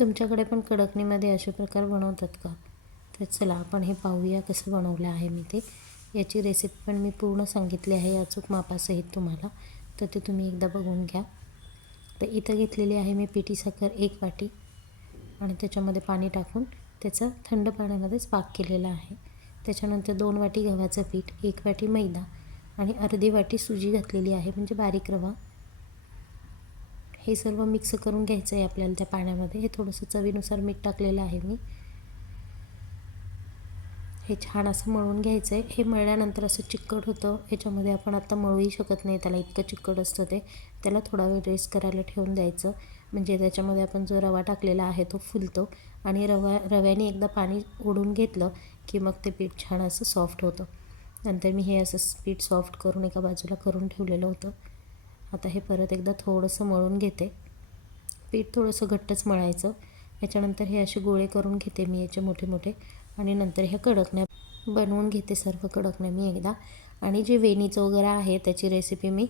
तुमच्याकडे पण कडकणीमध्ये असे प्रकार बनवतात का? तर चला आपण हे पाहूया कसं बनवलं आहे मी ते. याची रेसिपी पण मी पूर्ण सांगितली आहे अचूक मापासहित तुम्हाला. तर ते तुम्ही एकदा बघून घ्या. तर इथं घेतलेली आहे मी पिठी साखर एक वाटी आणि त्याच्यामध्ये पाणी टाकून त्याचा थंड पाण्यामध्येच पाक केलेला आहे. त्याच्यानंतर दोन वाटी गव्हाचं पीठ एक वाटी मैदा आणि अर्धी वाटी सुजी घातलेली आहे म्हणजे बारीक रवा. हे सर्व मिक्स करून घ्यायचं आहे आपल्याला त्या पाण्यामध्ये. हे थोडंसं चवीनुसार मीठ टाकलेलं आहे मी. हे छान असं मळून घ्यायचं आहे हे मळल्यानंतर असं चिकट होतं. ह्याच्यामध्ये आपण आत्ता मळूही शकत नाही. त्याला इतकं चिकट असतं ते. त्याला थोडा वेळ रेस्ट करायला ठेवून द्यायचं. म्हणजे त्याच्यामध्ये आपण जो रवा टाकलेला आहे तो फुलतो. आणि रवा रव्याने एकदा पाणी ओढून घेतलं की मग ते पीठ छान असं सॉफ्ट होतं. नंतर मी हे असं पीठ सॉफ्ट करून एका बाजूला करून ठेवलेलं होतं. आता हे परत एकदा थोडंसं मळून घेते. पीठ थोडंसं घट्टच मळायचं. याच्यानंतर हे असे गोळे करून घेते मी याचे मोठे मोठे आणि नंतर ह्या कडकण्या बनवून घेते सर्व कडकण्या मी एकदा. आणि जे वेणीचं वगैरे आहे त्याची रेसिपी मी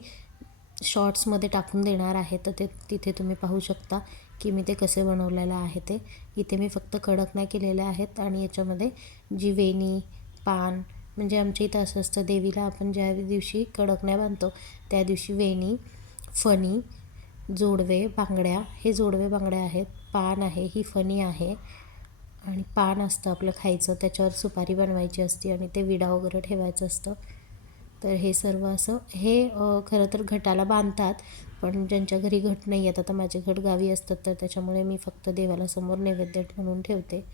शॉर्ट्समध्ये टाकून देणार आहे. तर ते तिथे तुम्ही पाहू शकता की मी ते कसे बनवलेलं आहे ते. इथे मी फक्त कडकण्या केलेल्या आहेत आणि याच्यामध्ये जी वेणी पान म्हणजे आमच्या इथं असं असतं देवीला आपण ज्या दिवशी कडकण्या बांधतो त्या दिवशी वेणी फणी जोडवे बांगड्या. हे जोडवे बांगड्या आहेत. पान आहे. ही फणी आहे. आणि पान असतं आपलं खायचं. त्याच्यावर सुपारी बनवायची असते आणि ते विडा वगैरे ठेवायचं असतं. तर हे सर्व असं हे खरं तर घटाला बांधतात पण ज्यांच्या घरी घट नाही आहेत आता माझे घट गावी असतात तर त्याच्यामुळे मी फक्त देवाला समोर नैवेद्य म्हणून ठेवते.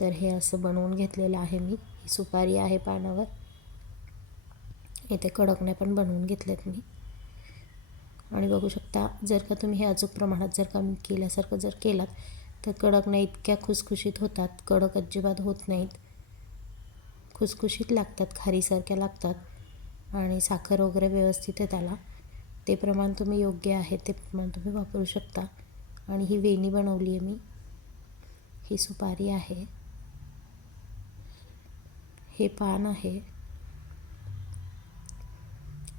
तर हे असं बनवून घेतलेलं आहे मी. ही सुपारी आहे पानावर. इथे कडकण्या पण बनवून घेतल्यात मी. आणि बघू शकता जर का तुम्ही हे अचूक प्रमाणात जर का केल्यासारखं जर केलात तर कडक नाही इतक्या खुसखुशीत होतात. कडक अजिबात होत नाहीत. खुसखुशीत लागतात खारीसारख्या लागतात आणि साखर वगैरे व्यवस्थित आहे त्याला. ते प्रमाण तुम्ही योग्य आहे ते प्रमाण तुम्ही वापरू शकता. आणि ही वेणी बनवली आहे मी. ही सुपारी आहे. हे पान आहे.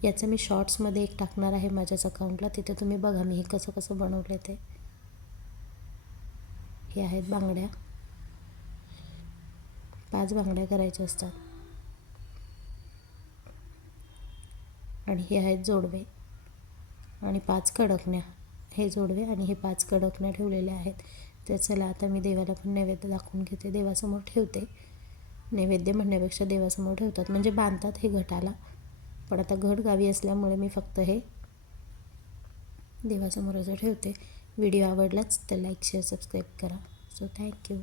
याचं मी शॉर्ट्समध्ये एक टाकणार आहे माझ्याच अकाउंटला तिथे तुम्ही बघा मी हे कसं कसं बनवलं ते. हे आहेत बांगड्या. पाच बांगड्या करायच्या असतात. आणि हे आहेत जोडवे. आणि पाच कडकण्या. हे जोडवे आणि हे पाच कडकण्या ठेवलेल्या आहेत. तर चला आता मी देवाला पण नैवेद्य दाखवून घेते. देवासमोर ठेवते. नैवेद्य म्हणण्यापेक्षा देवासमोर ठेवतात. म्हणजे बांधतात हे घटाला. पण आता घट गावी असल्यामुळे मी फक्त हे देवासमोर असं ठेवते. व्हिडिओ आवडलाच तर लाईक शेअर सबस्क्राईब करा. So thank you